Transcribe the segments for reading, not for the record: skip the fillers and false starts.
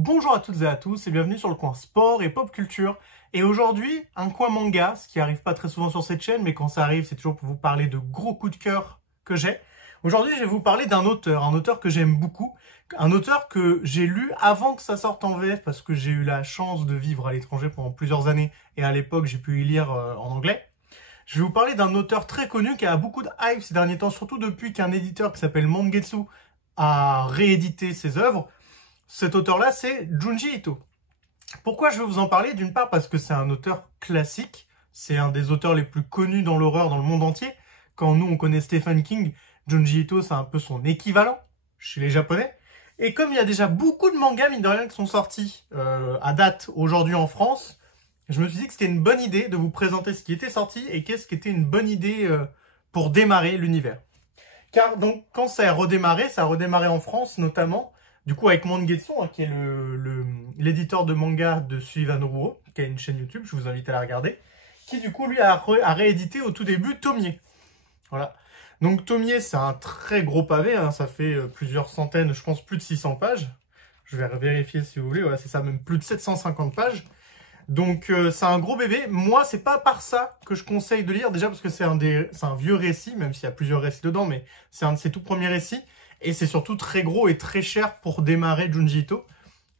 Bonjour à toutes et à tous et bienvenue sur le coin sport et pop culture. Et aujourd'hui, un coin manga, ce qui arrive pas très souvent sur cette chaîne, mais quand ça arrive, c'est toujours pour vous parler de gros coups de cœur que j'ai. Aujourd'hui, je vais vous parler d'un auteur que j'aime beaucoup, un auteur que j'ai lu avant que ça sorte en VF parce que j'ai eu la chance de vivre à l'étranger pendant plusieurs années et à l'époque, j'ai pu y lire en anglais. Je vais vous parler d'un auteur très connu qui a beaucoup de hype ces derniers temps, surtout depuis qu'un éditeur qui s'appelle Mangetsu a réédité ses œuvres. Cet auteur-là, c'est Junji Ito. Pourquoi je vais vous en parler? D'une part parce que c'est un auteur classique, c'est un des auteurs les plus connus dans l'horreur dans le monde entier. Quand nous, on connaît Stephen King, Junji Ito, c'est un peu son équivalent chez les Japonais. Et comme il y a déjà beaucoup de mangas, mine de rien, qui sont sortis à date aujourd'hui en France, je me suis dit que c'était une bonne idée de vous présenter ce qui était sorti et qu'est-ce qui était une bonne idée pour démarrer l'univers. Car donc, quand ça a redémarré en France notamment, du coup avec Mangetsu, hein, qui est l'éditeur de manga de Suivan Ruo, qui a une chaîne YouTube, je vous invite à la regarder, qui du coup lui a réédité au tout début Tomie. Voilà. Donc Tomie, c'est un très gros pavé, hein, ça fait plusieurs centaines, je pense plus de 600 pages. Je vais vérifier si vous voulez, voilà, c'est ça, même plus de 750 pages. Donc c'est un gros bébé. Moi, c'est pas par ça que je conseille de lire, déjà parce que c'est un vieux récit, même s'il y a plusieurs récits dedans, mais c'est un de ses tout premiers récits. Et c'est surtout très gros et très cher pour démarrer Junji Ito.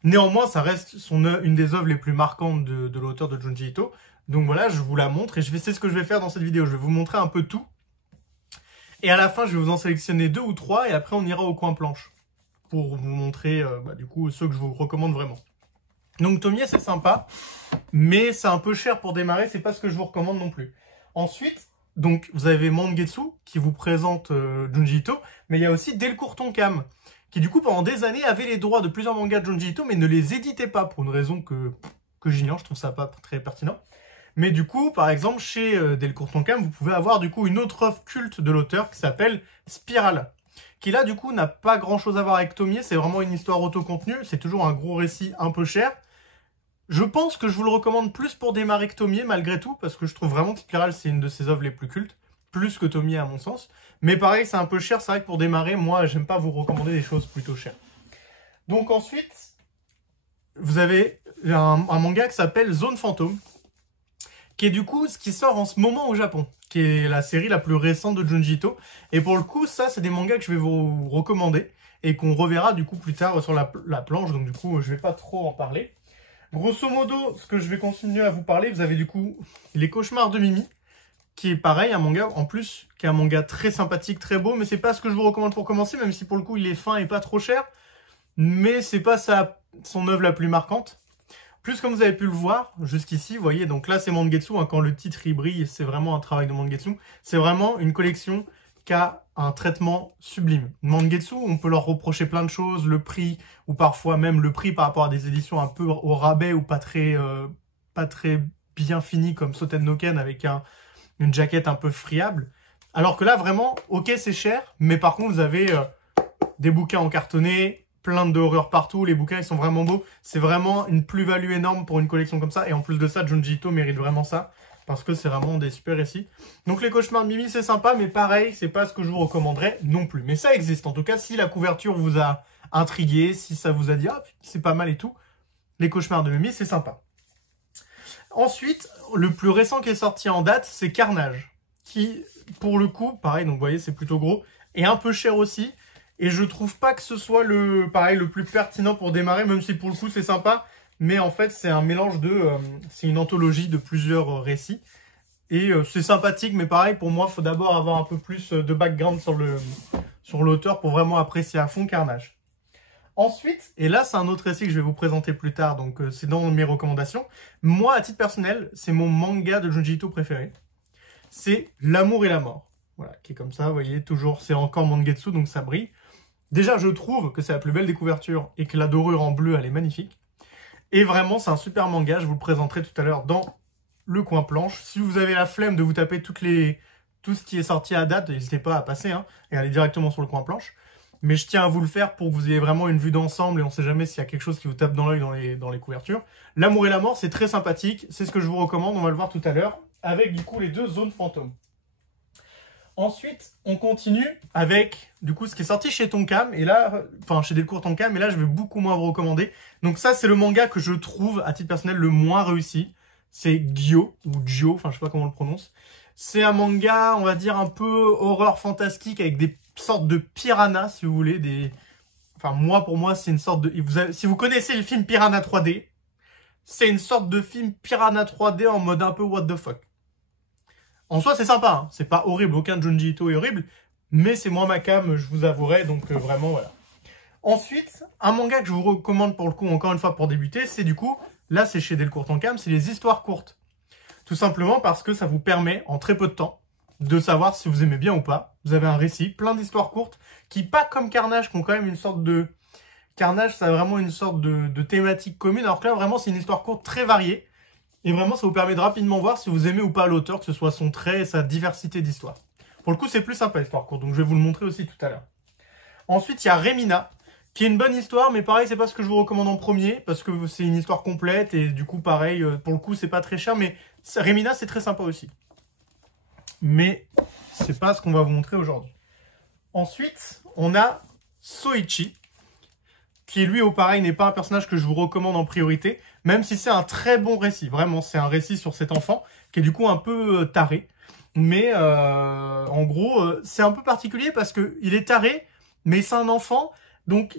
Néanmoins, ça reste une des œuvres les plus marquantes de l'auteur de Junji Ito. Donc voilà, je vous la montre et c'est ce que je vais faire dans cette vidéo. Je vais vous montrer un peu tout. Et à la fin, je vais vous en sélectionner 2 ou 3 et après on ira au coin planche pour vous montrer du coup ceux que je vous recommande vraiment. Donc Tomie, c'est sympa, mais c'est un peu cher pour démarrer, c'est pas ce que je vous recommande non plus. Ensuite, donc vous avez Mangetsu qui vous présente Junji Ito, mais il y a aussi Delcourt Tonkam, qui du coup pendant des années avait les droits de plusieurs mangas de Junji Ito, mais ne les éditait pas pour une raison que j'ignore, je trouve ça pas très pertinent. Mais du coup, par exemple, chez Delcourt Tonkam, vous pouvez avoir du coup une autre œuvre culte de l'auteur qui s'appelle Spiral, qui là du coup n'a pas grand chose à voir avec Tomie, c'est vraiment une histoire autocontenue, c'est toujours un gros récit un peu cher. Je pense que je vous le recommande plus pour démarrer que Tomie, malgré tout, parce que je trouve vraiment que Spiral, c'est une de ses œuvres les plus cultes, plus que Tomie à mon sens. Mais pareil, c'est un peu cher, c'est vrai que pour démarrer, moi, j'aime pas vous recommander des choses plutôt chères. Donc ensuite, vous avez un manga qui s'appelle Zone Fantôme, qui est du coup ce qui sort en ce moment au Japon, qui est la série la plus récente de Junji Ito. Et pour le coup, ça, c'est des mangas que je vais vous recommander, et qu'on reverra du coup plus tard sur la planche, donc du coup, je vais pas trop en parler. Grosso modo, ce que je vais continuer à vous parler, vous avez du coup Les Cauchemars de Mimi, qui est pareil, un manga en plus, qui est un manga très sympathique, très beau, mais c'est pas ce que je vous recommande pour commencer, même si pour le coup il est fin et pas trop cher, mais c'est pas son œuvre la plus marquante. Plus comme vous avez pu le voir jusqu'ici, vous voyez, donc là c'est Mangetsu, hein, quand le titre y brille, c'est vraiment un travail de Mangetsu, c'est vraiment une collection qui a un traitement sublime. Mangetsu, on peut leur reprocher plein de choses, le prix, ou parfois même le prix par rapport à des éditions un peu au rabais ou pas très bien finies comme Soten no Ken avec une jaquette un peu friable. Alors que là, vraiment, ok, c'est cher, mais par contre, vous avez des bouquins en cartonné, plein d'horreurs partout, les bouquins, ils sont vraiment beaux. C'est vraiment une plus-value énorme pour une collection comme ça, et en plus de ça, Junji Ito mérite vraiment ça, parce que c'est vraiment des super récits. Donc Les Cauchemars de Mimi, c'est sympa, mais pareil, c'est pas ce que je vous recommanderais non plus. Mais ça existe, en tout cas, si la couverture vous a intrigué, si ça vous a dit « Ah, c'est pas mal et tout », Les Cauchemars de Mimi, c'est sympa. Ensuite, le plus récent qui est sorti en date, c'est Carnage, qui, pour le coup, pareil, donc vous voyez, c'est plutôt gros, et un peu cher aussi, et je trouve pas que ce soit le plus pertinent pour démarrer, même si pour le coup, c'est sympa, mais en fait, c'est un mélange c'est une anthologie de plusieurs récits. Et c'est sympathique, mais pareil, pour moi, il faut d'abord avoir un peu plus de background sur l'auteur pour vraiment apprécier à fond Carnage. Ensuite, et là, c'est un autre récit que je vais vous présenter plus tard, donc c'est dans mes recommandations. Moi, à titre personnel, c'est mon manga de Junji Ito préféré. C'est L'amour et la mort. Voilà, qui est comme ça, vous voyez, toujours, c'est encore Mangetsu, donc ça brille. Déjà, je trouve que c'est la plus belle des couvertures et que la dorure en bleu, elle est magnifique. Et vraiment, c'est un super manga, je vous le présenterai tout à l'heure dans le coin planche. Si vous avez la flemme de vous taper tout ce qui est sorti à date, n'hésitez pas à passer et aller directement sur le coin planche. Mais je tiens à vous le faire pour que vous ayez vraiment une vue d'ensemble et on ne sait jamais s'il y a quelque chose qui vous tape dans l'œil dans les couvertures. L'amour et la mort, c'est très sympathique, c'est ce que je vous recommande, on va le voir tout à l'heure, avec du coup les 2 zones fantômes. Ensuite, on continue avec, du coup, ce qui est sorti chez Tonkam, et là, enfin, chez Delcourt Tonkam, et là, je vais beaucoup moins vous recommander. Donc ça, c'est le manga que je trouve, à titre personnel, le moins réussi. C'est Gyo, ou Gyo, enfin, je sais pas comment on le prononce. C'est un manga, on va dire, un peu horreur fantastique, avec des sortes de piranhas, si vous voulez, des... Enfin, moi, pour moi, c'est une sorte de... Si vous connaissez le film Piranha 3D, c'est une sorte de film Piranha 3D en mode un peu what the fuck. En soi, c'est sympa, hein. C'est pas horrible, aucun Junji Ito est horrible, mais c'est moins ma cam, je vous avouerai, donc vraiment, voilà. Ensuite, un manga que je vous recommande pour le coup, encore une fois, pour débuter, c'est du coup, là, c'est chez Delcourt Tonkam, c'est les histoires courtes. Tout simplement parce que ça vous permet, en très peu de temps, de savoir si vous aimez bien ou pas. Vous avez un récit, plein d'histoires courtes, qui, pas comme Carnage, qui ont quand même une sorte de... Carnage, ça a vraiment une sorte de thématique commune, alors que là, vraiment, c'est une histoire courte très variée. Et vraiment, ça vous permet de rapidement voir si vous aimez ou pas l'auteur, que ce soit son trait et sa diversité d'histoire. Pour le coup, c'est plus sympa, l'histoire courte, donc je vais vous le montrer aussi tout à l'heure. Ensuite, il y a Remina, qui est une bonne histoire, mais pareil, c'est pas ce que je vous recommande en premier, parce que c'est une histoire complète, et du coup, pareil, pour le coup, c'est pas très cher, mais Remina, c'est très sympa aussi. Mais c'est pas ce qu'on va vous montrer aujourd'hui. Ensuite, on a Soichi, qui lui, au pareil, n'est pas un personnage que je vous recommande en priorité, même si c'est un très bon récit. Vraiment, c'est un récit sur cet enfant, qui est du coup un peu taré. Mais en gros, c'est un peu particulier parce qu'il est taré, mais c'est un enfant. Donc,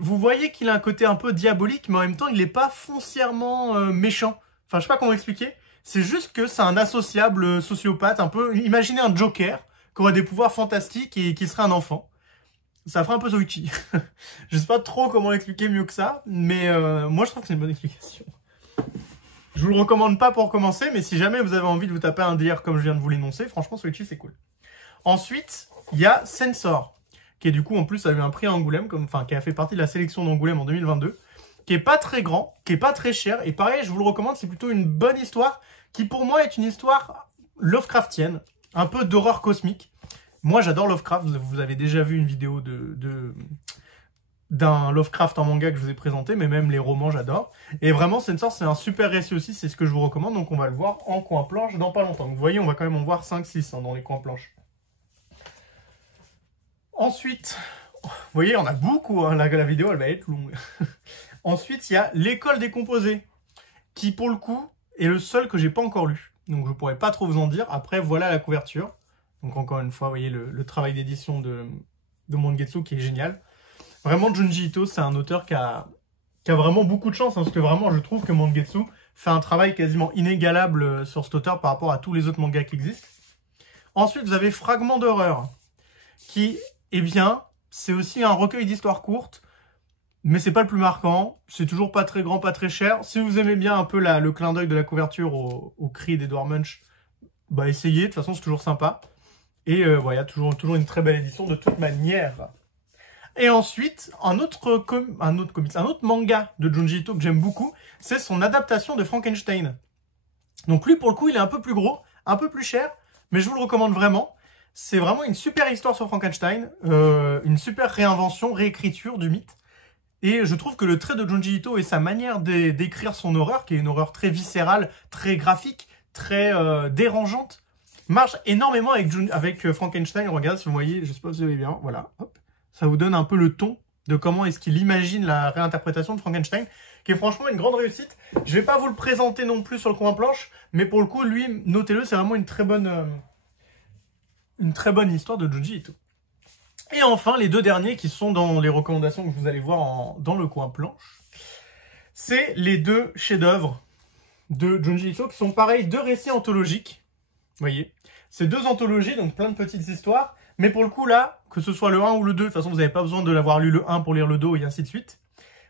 vous voyez qu'il a un côté un peu diabolique, mais en même temps, il n'est pas foncièrement méchant. Enfin, je sais pas comment expliquer. C'est juste que c'est un associable sociopathe, un peu... Imaginez un Joker, qui aurait des pouvoirs fantastiques et qui serait un enfant. Ça ferait un peu Soichi. Je sais pas trop comment l'expliquer mieux que ça, mais moi je trouve que c'est une bonne explication. Je vous le recommande pas pour commencer, mais si jamais vous avez envie de vous taper un délire comme je viens de vous l'énoncer, franchement Soichi c'est cool. Ensuite, il y a Sensor, qui est du coup en plus a eu un prix à Angoulême, qui a fait partie de la sélection d'Angoulême en 2022, qui est pas très grand, qui est pas très cher, et pareil je vous le recommande, c'est plutôt une bonne histoire, qui pour moi est une histoire Lovecraftienne, un peu d'horreur cosmique. Moi, j'adore Lovecraft. Vous avez déjà vu une vidéo d'un Lovecraft en manga que je vous ai présenté, mais même les romans, j'adore. Et vraiment, Sensor, c'est un super récit aussi, c'est ce que je vous recommande, donc on va le voir en coin planche dans pas longtemps. Donc, vous voyez, on va quand même en voir 5-6 dans les coins planches. Ensuite, vous voyez, on a beaucoup, hein, la vidéo, elle va être longue. Ensuite, il y a L'école des composés, qui pour le coup, est le seul que j'ai pas encore lu. Donc, je pourrais pas trop vous en dire. Après, voilà la couverture. Donc encore une fois, vous voyez le travail d'édition de Mangetsu qui est génial. Vraiment, Junji Ito, c'est un auteur qui a vraiment beaucoup de chance, hein, parce que vraiment, je trouve que Mangetsu fait un travail quasiment inégalable sur cet auteur par rapport à tous les autres mangas qui existent. Ensuite, vous avez Fragment d'horreur, qui, eh bien, c'est aussi un recueil d'histoires courtes, mais c'est pas le plus marquant, c'est toujours pas très grand, pas très cher. Si vous aimez bien un peu le clin d'œil de la couverture au cri d'Edouard Munch, bah essayez, de toute façon c'est toujours sympa. Et voilà, toujours une très belle édition de toute manière. Et ensuite, un autre manga de Junji Ito que j'aime beaucoup, c'est son adaptation de Frankenstein. Donc lui, pour le coup, il est un peu plus gros, un peu plus cher, mais je vous le recommande vraiment. C'est vraiment une super histoire sur Frankenstein, une super réinvention, réécriture du mythe. Et je trouve que le trait de Junji Ito et sa manière d'écrire son horreur, qui est une horreur très viscérale, très graphique, très dérangeante, marche énormément avec Frankenstein. Regardez, si vous voyez, je sais pas si vous voyez bien, voilà, hop. Ça vous donne un peu le ton de comment est-ce qu'il imagine la réinterprétation de Frankenstein, qui est franchement une grande réussite. Je vais pas vous le présenter non plus sur le coin planche, mais pour le coup, lui, notez-le, c'est vraiment une très bonne histoire de Junji Ito. Et enfin, les deux derniers qui sont dans les recommandations que vous allez voir dans le coin planche, c'est les deux chefs-d'œuvre de Junji Ito, qui sont pareils, deux récits anthologiques. Vous voyez, c'est deux anthologies, donc plein de petites histoires. Mais pour le coup, là, que ce soit le 1 ou le 2, de toute façon, vous n'avez pas besoin de l'avoir lu le 1 pour lire le 2 et ainsi de suite.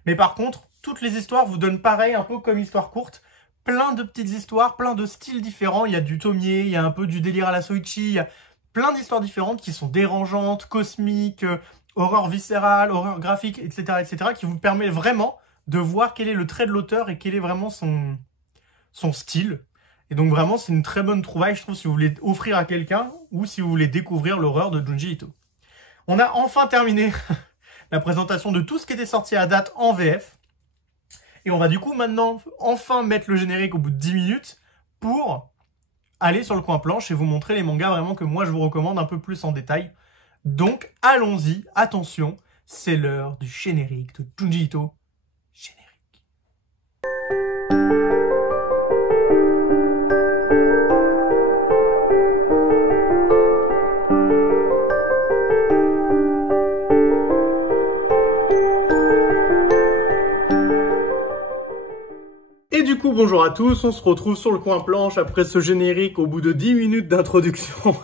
Mais par contre, toutes les histoires vous donnent pareil, un peu comme histoire courte. Plein de petites histoires, plein de styles différents. Il y a du Tomie, il y a un peu du délire à la Soichi, il y a plein d'histoires différentes qui sont dérangeantes, cosmiques, horreur viscérale, horreur graphique, etc., etc., qui vous permet vraiment de voir quel est le trait de l'auteur et quel est vraiment son style. Et donc vraiment, c'est une très bonne trouvaille, je trouve, si vous voulez offrir à quelqu'un ou si vous voulez découvrir l'horreur de Junji Ito. On a enfin terminé la présentation de tout ce qui était sorti à date en VF. Et on va du coup maintenant enfin mettre le générique au bout de 10 minutes pour aller sur le coin planche et vous montrer les mangas vraiment que moi je vous recommande un peu plus en détail. Donc allons-y, attention, c'est l'heure du générique de Junji Ito. Générique. Et du coup, bonjour à tous, on se retrouve sur le coin planche après ce générique au bout de 10 minutes d'introduction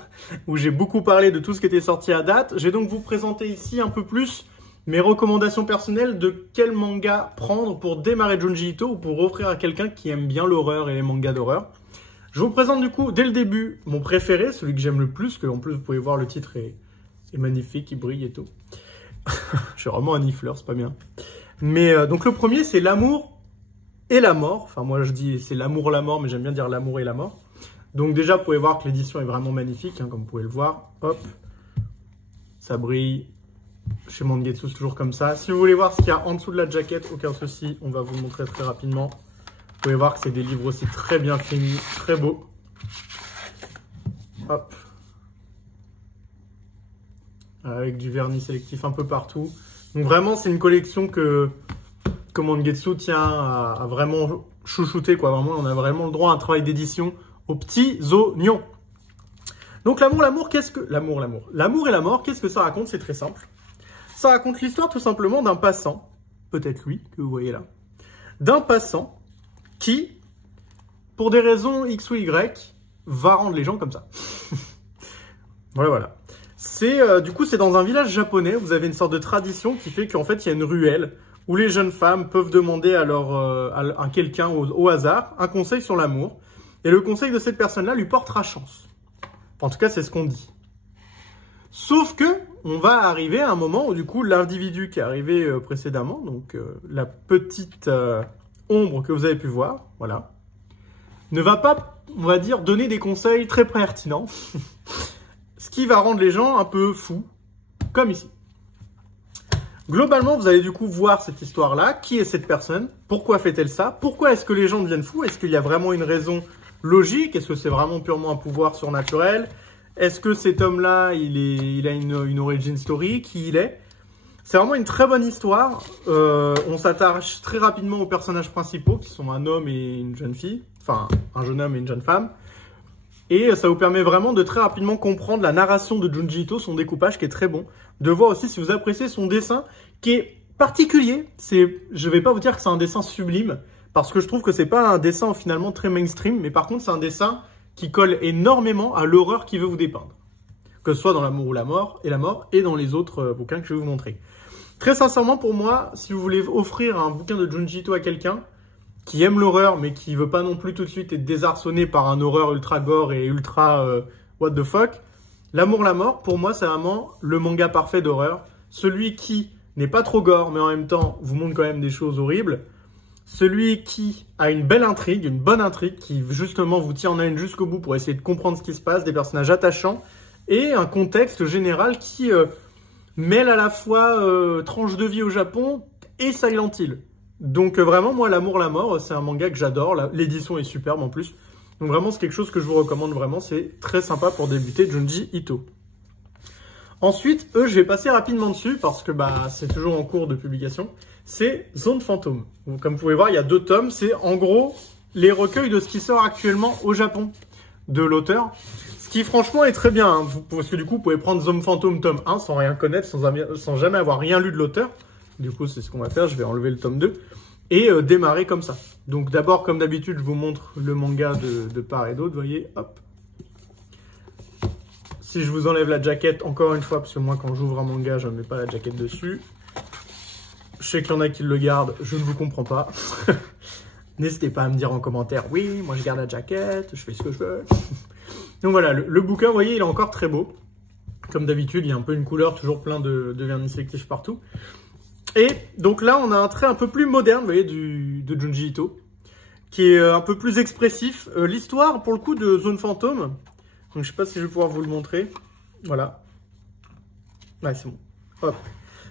où j'ai beaucoup parlé de tout ce qui était sorti à date. Je vais donc vous présenter ici un peu plus mes recommandations personnelles de quel manga prendre pour démarrer Junji Ito ou pour offrir à quelqu'un qui aime bien l'horreur et les mangas d'horreur. Je vous présente du coup dès le début mon préféré, celui que j'aime le plus, que en plus vous pouvez voir le titre est magnifique, il brille et tout. Je suis vraiment un nifleur, c'est pas bien. Mais donc le premier c'est L'amour et la mort. Enfin moi je dis c'est l'amour, la mort, mais j'aime bien dire l'amour et la mort. Donc déjà vous pouvez voir que l'édition est vraiment magnifique, hein, comme vous pouvez le voir. Hop, ça brille. Chez Mangetsu, c'est toujours comme ça. Si vous voulez voir ce qu'il y a en dessous de la jaquette, aucun souci, on va vous montrer très rapidement. Vous pouvez voir que c'est des livres aussi très bien finis, très beaux. Hop. Avec du vernis sélectif un peu partout. Donc vraiment, c'est une collection que Mangetsu tient à vraiment chouchouter, quoi. Vraiment, on a vraiment le droit à un travail d'édition aux petits oignons. Donc l'amour, qu'est-ce que... L'amour et la mort, qu'est-ce que ça raconte? C'est très simple. Ça raconte l'histoire tout simplement d'un passant, peut-être lui, que vous voyez là, d'un passant qui, pour des raisons X ou Y, va rendre les gens comme ça. Voilà. Du coup, c'est dans un village japonais, vous avez une sorte de tradition qui fait qu'en fait, il y a une ruelle où les jeunes femmes peuvent demander à quelqu'un au hasard un conseil sur l'amour. Et le conseil de cette personne-là lui portera chance. En tout cas, c'est ce qu'on dit. Sauf que on va arriver à un moment où du coup l'individu qui est arrivé précédemment, donc la petite ombre que vous avez pu voir, voilà, ne va pas, on va dire, donner des conseils très pertinents, ce qui va rendre les gens un peu fous, comme ici. Globalement, vous allez du coup voir cette histoire-là. Qui est cette personne? Pourquoi fait-elle ça? Pourquoi est-ce que les gens deviennent fous? Est-ce qu'il y a vraiment une raison logique? Est-ce que c'est vraiment purement un pouvoir surnaturel? Est-ce que cet homme-là, il a une origin story? Qui il est? C'est vraiment une très bonne histoire. On s'attache très rapidement aux personnages principaux, qui sont un homme et une jeune fille. Enfin, un jeune homme et une jeune femme. Et ça vous permet vraiment de très rapidement comprendre la narration de Junji Ito, son découpage qui est très bon. De voir aussi si vous appréciez son dessin, qui est particulier. Je vais pas vous dire que c'est un dessin sublime, parce que je trouve que c'est pas un dessin finalement très mainstream, mais par contre c'est un dessin qui colle énormément à l'horreur qu'il veut vous dépeindre. Que ce soit dans L'amour ou la mort, et dans les autres bouquins que je vais vous montrer. Très sincèrement, pour moi, si vous voulez offrir un bouquin de Junji Ito à quelqu'un qui aime l'horreur, mais qui veut pas non plus tout de suite être désarçonné par un horreur ultra gore et ultra what the fuck, L'amour, la mort, pour moi, c'est vraiment le manga parfait d'horreur. Celui qui n'est pas trop gore, mais en même temps vous montre quand même des choses horribles. Celui qui a une belle intrigue, une bonne intrigue, qui justement vous tient en haleine jusqu'au bout pour essayer de comprendre ce qui se passe, des personnages attachants, et un contexte général qui mêle à la fois tranche de vie au Japon et Silent Hill. Donc vraiment, moi, L'amour, la mort, c'est un manga que j'adore. L'édition est superbe en plus. Donc vraiment, c'est quelque chose que je vous recommande vraiment. C'est très sympa pour débuter Junji Ito. Ensuite, je vais passer rapidement dessus parce que c'est toujours en cours de publication. C'est Zone Fantôme. Donc, comme vous pouvez voir, il y a 2 tomes. C'est en gros les recueils de ce qui sort actuellement au Japon de l'auteur. Ce qui franchement est très bien. Hein, parce que du coup, vous pouvez prendre Zone Fantôme tome 1 sans rien connaître, sans jamais avoir rien lu de l'auteur. Du coup, c'est ce qu'on va faire. Je vais enlever le tome 2 et démarrer comme ça. Donc d'abord, comme d'habitude, je vous montre le manga de part et d'autre. Vous voyez, hop. Si je vous enlève la jaquette, encore une fois, parce que moi, quand j'ouvre un manga, je ne mets pas la jaquette dessus. Je sais qu'il y en a qui le gardent, je ne vous comprends pas. N'hésitez pas à me dire en commentaire, oui, moi je garde la jaquette, je fais ce que je veux. Donc voilà, le bouquin, vous voyez, il est encore très beau. Comme d'habitude, il y a un peu une couleur, toujours plein de vernis sélectif partout. Et donc là, on a un trait un peu plus moderne, vous voyez, de Junji Ito, qui est un peu plus expressif. L'histoire, pour le coup, de Zone Fantôme, donc je ne sais pas si je vais pouvoir vous le montrer. Voilà. Ouais, c'est bon. Hop.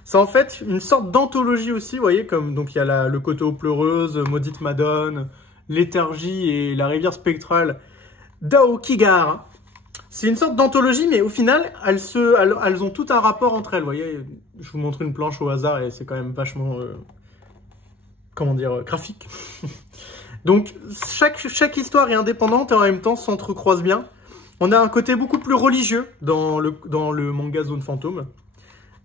C'est en fait une sorte d'anthologie aussi, vous voyez, comme donc il y a le côté eau pleureuse, Maudite Madone, Léthargie et la rivière spectrale d'Aokigahara. C'est une sorte d'anthologie, mais au final, elles ont tout un rapport entre elles. Vous voyez, je vous montre une planche au hasard et c'est quand même vachement, comment dire, graphique. Donc, chaque histoire est indépendante et en même temps s'entrecroise bien. On a un côté beaucoup plus religieux dans le manga Zone Fantôme.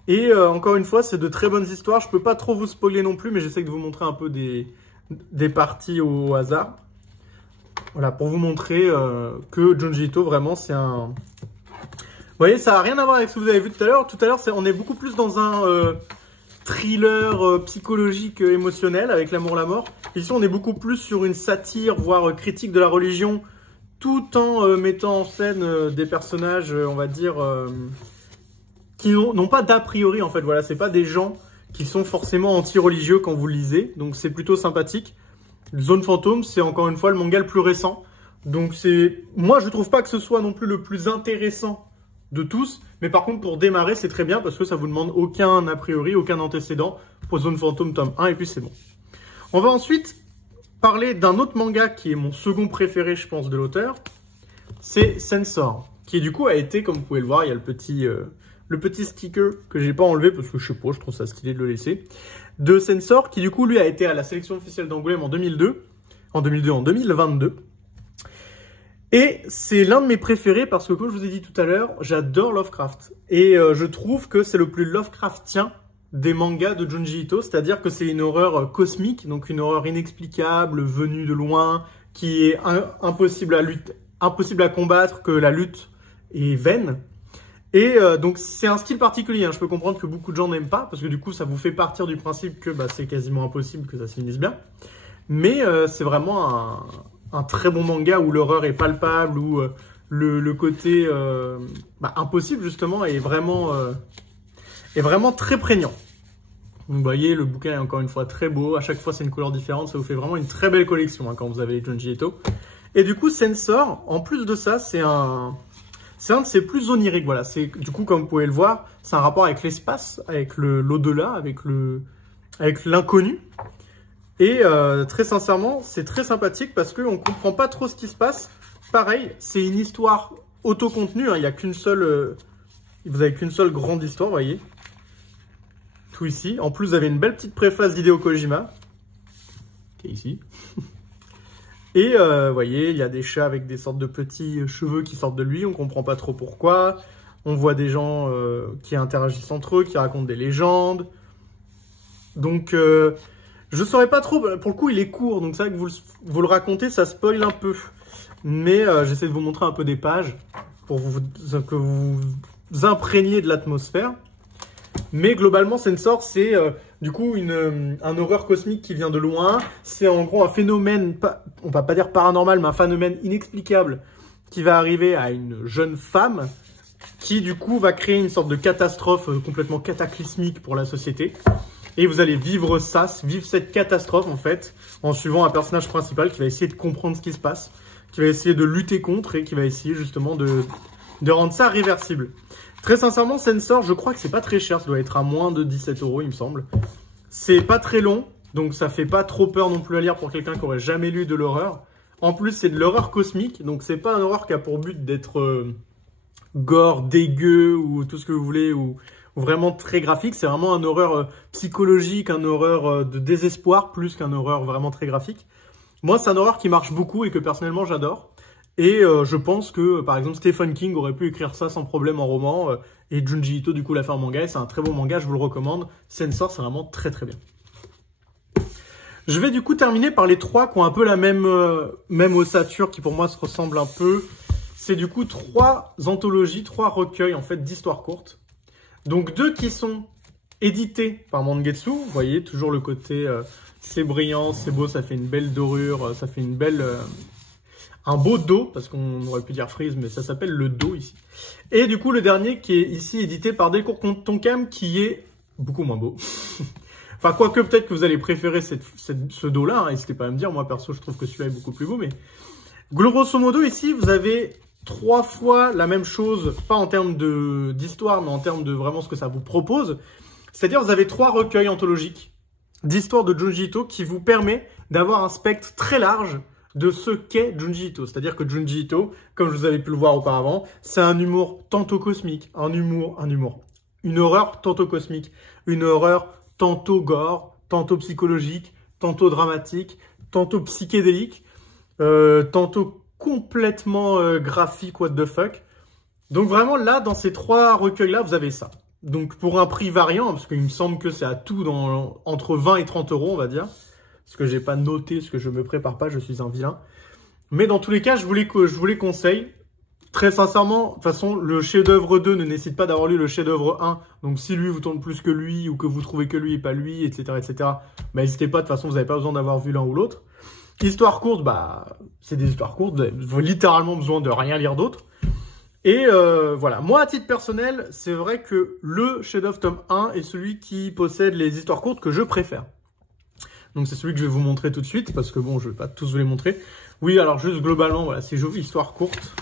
Et encore une fois, c'est de très bonnes histoires. Je peux pas trop vous spoiler non plus, mais j'essaie de vous montrer un peu des parties au hasard. Voilà, pour vous montrer que Junji Ito, vraiment, c'est un... Vous voyez, ça n'a rien à voir avec ce que vous avez vu tout à l'heure. Tout à l'heure, on est beaucoup plus dans un thriller psychologique émotionnel avec l'amour, la mort. Ici, on est beaucoup plus sur une satire, voire critique de la religion, tout en mettant en scène des personnages, on va dire, qui n'ont pas d'a priori, en fait. Voilà, c'est pas des gens qui sont forcément anti-religieux quand vous le lisez. Donc, c'est plutôt sympathique. Zone Fantôme, c'est encore une fois le manga le plus récent. Donc moi je trouve pas que ce soit non plus le plus intéressant de tous. Mais par contre pour démarrer c'est très bien parce que ça vous demande aucun a priori, aucun antécédent pour Zone Fantôme tome 1 et puis c'est bon. On va ensuite parler d'un autre manga qui est mon second préféré je pense de l'auteur. C'est Censor. Qui du coup a été, comme vous pouvez le voir, il y a le petit sticker que j'ai pas enlevé parce que je sais pas, je trouve ça stylé de le laisser. De Censor, qui du coup lui a été à la sélection officielle d'Angoulême en 2022. En 2022. Et c'est l'un de mes préférés parce que comme je vous ai dit tout à l'heure, j'adore Lovecraft. Et je trouve que c'est le plus Lovecraftien des mangas de Junji Ito. C'est-à-dire que c'est une horreur cosmique, donc une horreur inexplicable, venue de loin, qui est impossible à combattre, que la lutte est vaine. Et donc c'est un style particulier, hein. Je peux comprendre que beaucoup de gens n'aiment pas, parce que du coup ça vous fait partir du principe que c'est quasiment impossible que ça se finisse bien. Mais c'est vraiment un très bon manga où l'horreur est palpable, où le côté impossible justement est vraiment très prégnant. Donc, vous voyez, le bouquin est encore une fois très beau, à chaque fois c'est une couleur différente, ça vous fait vraiment une très belle collection hein, quand vous avez les Junji Ito. Et du coup Censor, en plus de ça, c'est un de ses plus oniriques, voilà. Du coup, comme vous pouvez le voir, c'est un rapport avec l'espace, avec l'au-delà, avec l'inconnu. Et très sincèrement, c'est très sympathique parce qu'on ne comprend pas trop ce qui se passe. Pareil, c'est une histoire autocontenue, hein. Il n'y a qu'une seule... vous n'avez qu'une seule grande histoire, vous voyez. Tout ici. En plus, vous avez une belle petite préface d'Hideo Kojima, qui est ici. Et vous voyez, il y a des chats avec des sortes de petits cheveux qui sortent de lui, on comprend pas trop pourquoi. On voit des gens qui interagissent entre eux, qui racontent des légendes. Donc, je saurais pas trop, pour le coup il est court, donc c'est vrai que vous le racontez, ça spoil un peu. Mais j'essaie de vous montrer un peu des pages, pour que vous imprégniez de l'atmosphère. Mais globalement, Censor, c'est du coup un horreur cosmique qui vient de loin. C'est en gros un phénomène, on va pas dire paranormal, mais un phénomène inexplicable qui va arriver à une jeune femme qui du coup va créer une sorte de catastrophe complètement cataclysmique pour la société. Et vous allez vivre cette catastrophe en fait, en suivant un personnage principal qui va essayer de comprendre ce qui se passe, qui va essayer de lutter contre et qui va essayer justement de rendre ça réversible. Très sincèrement, Censor, je crois que c'est pas très cher, ça doit être à moins de 17 €, il me semble. C'est pas très long, donc ça fait pas trop peur non plus à lire pour quelqu'un qui aurait jamais lu de l'horreur. En plus, c'est de l'horreur cosmique, donc c'est pas un horreur qui a pour but d'être gore, dégueu ou tout ce que vous voulez, ou vraiment très graphique. C'est vraiment un horreur psychologique, un horreur de désespoir, plus qu'un horreur vraiment très graphique. Moi, c'est un horreur qui marche beaucoup et que personnellement j'adore. Et je pense que, par exemple, Stephen King aurait pu écrire ça sans problème en roman. Et Junji Ito, du coup, l'a fait en manga. C'est un très bon manga, je vous le recommande. Censor, c'est vraiment très très bien. Je vais du coup terminer par les trois qui ont un peu la même ossature, qui pour moi se ressemblent un peu. C'est du coup 3 anthologies, 3 recueils en fait d'histoires courtes. Donc 2 qui sont édités par Mangetsu. Vous voyez, toujours le côté c'est brillant, c'est beau, ça fait une belle dorure, ça fait une belle... un beau dos, parce qu'on aurait pu dire frise, mais ça s'appelle le dos ici. Et du coup, le dernier qui est ici édité par Delcourt Tonkam, qui est beaucoup moins beau. Enfin, quoique peut-être que vous allez préférer ce dos-là, hein, n'hésitez pas à me dire. Moi, perso, je trouve que celui-là est beaucoup plus beau, mais... Grosso modo, ici, vous avez 3 fois la même chose, pas en termes d'histoire, mais en termes de vraiment ce que ça vous propose. C'est-à-dire, vous avez 3 recueils anthologiques d'histoires de Junji Ito qui vous permet d'avoir un spectre très large de ce qu'est Junji Ito. C'est-à-dire que Junji Ito, comme je vous avais pu le voir auparavant, c'est un humour tantôt cosmique, une horreur tantôt cosmique, une horreur tantôt gore, tantôt psychologique, tantôt dramatique, tantôt psychédélique, tantôt complètement graphique, what the fuck. Donc vraiment là, dans ces 3 recueils-là, vous avez ça. Donc pour un prix variant, parce qu'il me semble que c'est à tout entre 20 et 30 euros, on va dire. Parce que j'ai pas noté, parce que je me prépare pas, je suis un vilain. Mais dans tous les cas, je vous les conseille. Très sincèrement, de toute façon, le chef-d'œuvre 2 ne nécessite pas d'avoir lu le chef-d'œuvre 1. Donc si lui vous tourne plus que lui, ou que vous trouvez que lui et pas lui, etc., etc., bah, n'hésitez pas, de toute façon, vous n'avez pas besoin d'avoir vu l'un ou l'autre. Histoire courte, bah, c'est des histoires courtes, vous avez littéralement besoin de rien lire d'autre. Et voilà, moi à titre personnel, c'est vrai que le chef-d'œuvre tome 1 est celui qui possède les histoires courtes que je préfère. Donc c'est celui que je vais vous montrer tout de suite, parce que bon, je vais pas tous vous les montrer. Oui, alors juste globalement, voilà, c'est histoire courte.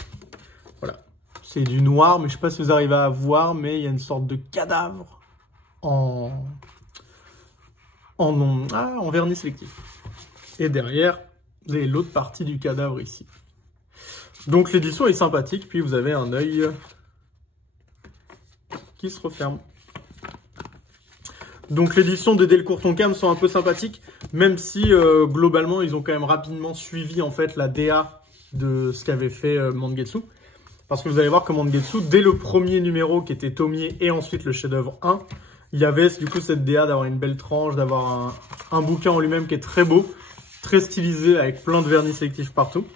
Voilà, c'est du noir, mais je sais pas si vous arrivez à voir, mais il y a une sorte de cadavre en vernis sélectif. Et derrière, vous avez l'autre partie du cadavre ici. Donc l'édition est sympathique, puis vous avez un œil qui se referme. Donc l'édition de Delcourt Tonkam sont un peu sympathiques, même si globalement ils ont quand même rapidement suivi en fait la DA de ce qu'avait fait Mangetsu. Parce que vous allez voir que Mangetsu, dès le premier numéro qui était Tomie et ensuite le chef-d'œuvre 1, il y avait du coup cette DA d'avoir une belle tranche, d'avoir un bouquin en lui-même qui est très beau, très stylisé avec plein de vernis sélectifs partout.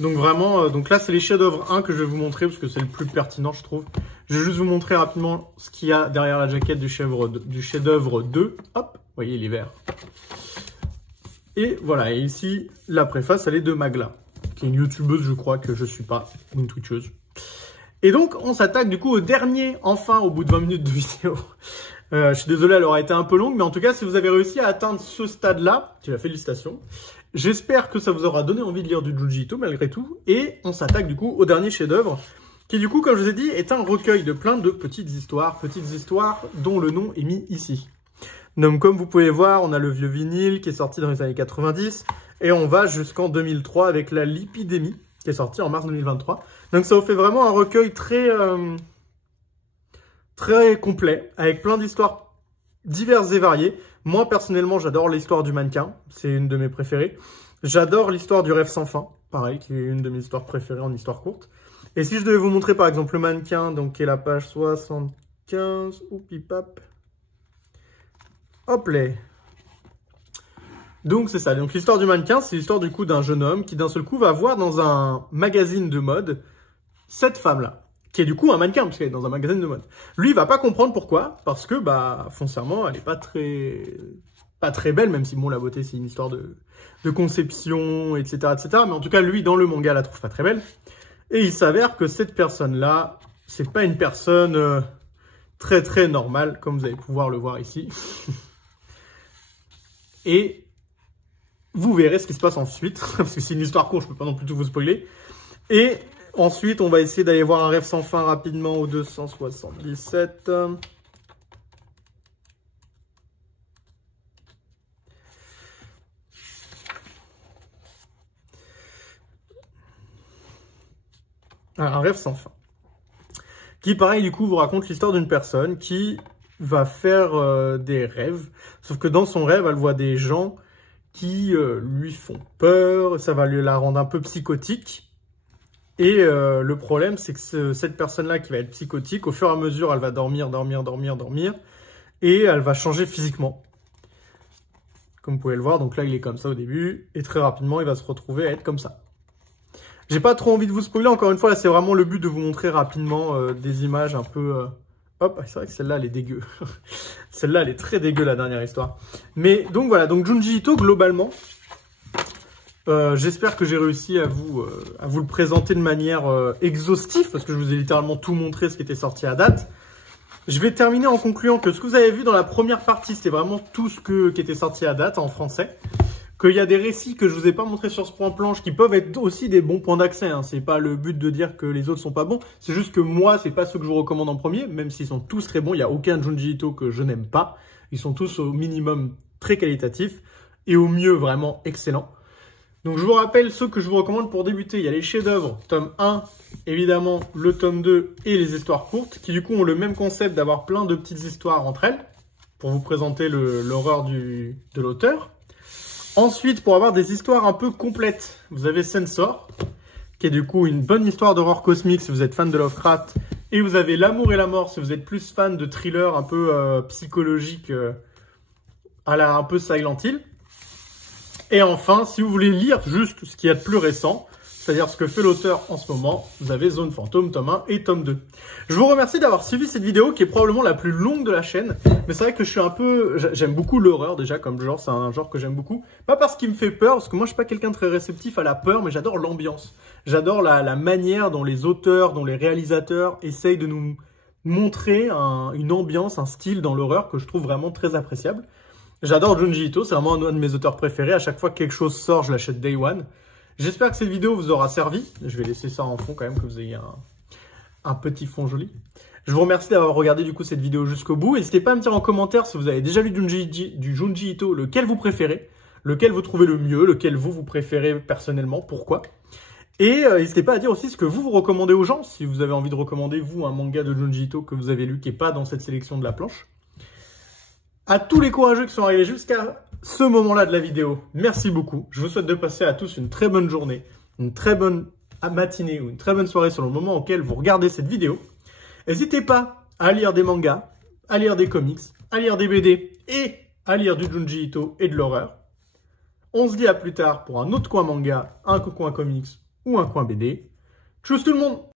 Donc vraiment, donc là c'est les chefs-d'œuvre 1 que je vais vous montrer parce que c'est le plus pertinent je trouve. Je vais juste vous montrer rapidement ce qu'il y a derrière la jaquette du chef-d'œuvre 2. Hop, vous voyez il est vert. Et voilà, et ici la préface elle est de Magla, qui est une youtubeuse je crois que je suis pas, ou une twitcheuse. Et donc on s'attaque du coup au dernier, enfin au bout de 20 minutes de vidéo. Je suis désolé, elle aura été un peu longue, mais en tout cas si vous avez réussi à atteindre ce stade-là, félicitations. J'espère que ça vous aura donné envie de lire du Junji Ito malgré tout. Et on s'attaque du coup au dernier chef-d'œuvre, qui du coup, comme je vous ai dit, est un recueil de plein de petites histoires dont le nom est mis ici. Donc comme vous pouvez voir, on a le vieux vinyle qui est sorti dans les années 90, et on va jusqu'en 2003 avec la Lipidémie, qui est sortie en mars 2023. Donc ça vous fait vraiment un recueil très complet, avec plein d'histoires diverses et variées. Moi, personnellement, j'adore l'histoire du mannequin. C'est une de mes préférées. J'adore l'histoire du rêve sans fin. Pareil, qui est une de mes histoires préférées en histoire courte. Et si je devais vous montrer, par exemple, le mannequin, donc qui est la page 75. Oupipap. Hop là. Donc, c'est ça. Donc, l'histoire du mannequin, c'est l'histoire du coup d'un jeune homme qui, d'un seul coup, va voir dans un magazine de mode cette femme-là, qui est du coup un mannequin, parce qu'elle est dans un magazine de mode. Lui, il va pas comprendre pourquoi, parce que, bah, foncièrement, elle est pas très belle, même si, bon, la beauté, c'est une histoire de conception, etc., etc. Mais en tout cas, lui, dans le manga, la trouve pas très belle. Et il s'avère que cette personne-là, c'est pas une personne très normale, comme vous allez pouvoir le voir ici. Et vous verrez ce qui se passe ensuite, parce que c'est une histoire courte, je peux pas non plus tout vous spoiler. Et ensuite, on va essayer d'aller voir un rêve sans fin rapidement au 277. Un rêve sans fin. Qui, pareil, du coup, vous raconte l'histoire d'une personne qui va faire des rêves. Sauf que dans son rêve, elle voit des gens qui lui font peur. Ça va la rendre un peu psychotique. Et le problème, c'est que cette personne-là qui va être psychotique, au fur et à mesure, elle va dormir. Et elle va changer physiquement. Comme vous pouvez le voir, donc là, il est comme ça au début. Et très rapidement, il va se retrouver à être comme ça. J'ai pas trop envie de vous spoiler, encore une fois, là, c'est vraiment le but de vous montrer rapidement des images un peu... Hop, c'est vrai que celle-là, elle est dégueu. Celle-là, elle est très dégueu, la dernière histoire. Mais donc voilà, donc Junji Ito, globalement... j'espère que j'ai réussi à vous le présenter de manière exhaustive, parce que je vous ai littéralement tout montré ce qui était sorti à date. Je vais terminer en concluant que ce que vous avez vu dans la première partie, c'était vraiment tout ce qui était sorti à date en français. Qu'il y a des récits que je vous ai pas montrés sur ce point planche qui peuvent être aussi des bons points d'accès. Hein. C'est pas le but de dire que les autres sont pas bons. C'est juste que moi, c'est pas ceux que je vous recommande en premier, même s'ils sont tous très bons. Il y a aucun Junji Ito que je n'aime pas. Ils sont tous au minimum très qualitatifs et au mieux vraiment excellents. Donc je vous rappelle ceux que je vous recommande pour débuter. Il y a les chefs-d'œuvre, tome 1, évidemment le tome 2 et les histoires courtes, qui du coup ont le même concept d'avoir plein de petites histoires entre elles, pour vous présenter l'horreur de l'auteur. Ensuite, pour avoir des histoires un peu complètes, vous avez Censor, qui est du coup une bonne histoire d'horreur cosmique si vous êtes fan de Lovecraft. Et vous avez L'amour et la mort si vous êtes plus fan de thriller un peu psychologique à la un peu Silent Hill. Et enfin, si vous voulez lire juste ce qu'il y a de plus récent, c'est-à-dire ce que fait l'auteur en ce moment, vous avez Zone Fantôme, tome 1 et tome 2. Je vous remercie d'avoir suivi cette vidéo qui est probablement la plus longue de la chaîne. Mais c'est vrai que je suis un peu... J'aime beaucoup l'horreur déjà comme genre, c'est un genre que j'aime beaucoup. Pas parce qu'il me fait peur, parce que moi je suis pas quelqu'un de très réceptif à la peur, mais j'adore l'ambiance. J'adore la manière dont les auteurs, dont les réalisateurs essayent de nous montrer une ambiance, un style dans l'horreur que je trouve vraiment très appréciable. J'adore Junji Ito, c'est vraiment un de mes auteurs préférés. À chaque fois que quelque chose sort, je l'achète Day One. J'espère que cette vidéo vous aura servi. Je vais laisser ça en fond quand même, que vous ayez un petit fond joli. Je vous remercie d'avoir regardé du coup cette vidéo jusqu'au bout. N'hésitez pas à me dire en commentaire si vous avez déjà lu du Junji Ito, lequel vous préférez, lequel vous trouvez le mieux, lequel vous préférez personnellement, pourquoi. Et n'hésitez pas à dire aussi ce que vous recommandez aux gens, si vous avez envie de recommander, vous, un manga de Junji Ito que vous avez lu qui n'est pas dans cette sélection de la planche. À tous les courageux qui sont arrivés jusqu'à ce moment-là de la vidéo, merci beaucoup. Je vous souhaite de passer à tous une très bonne journée, une très bonne matinée ou une très bonne soirée sur le moment auquel vous regardez cette vidéo. N'hésitez pas à lire des mangas, à lire des comics, à lire des BD et à lire du Junji Ito et de l'horreur. On se dit à plus tard pour un autre coin manga, un coin comics ou un coin BD. Tchuss tout le monde!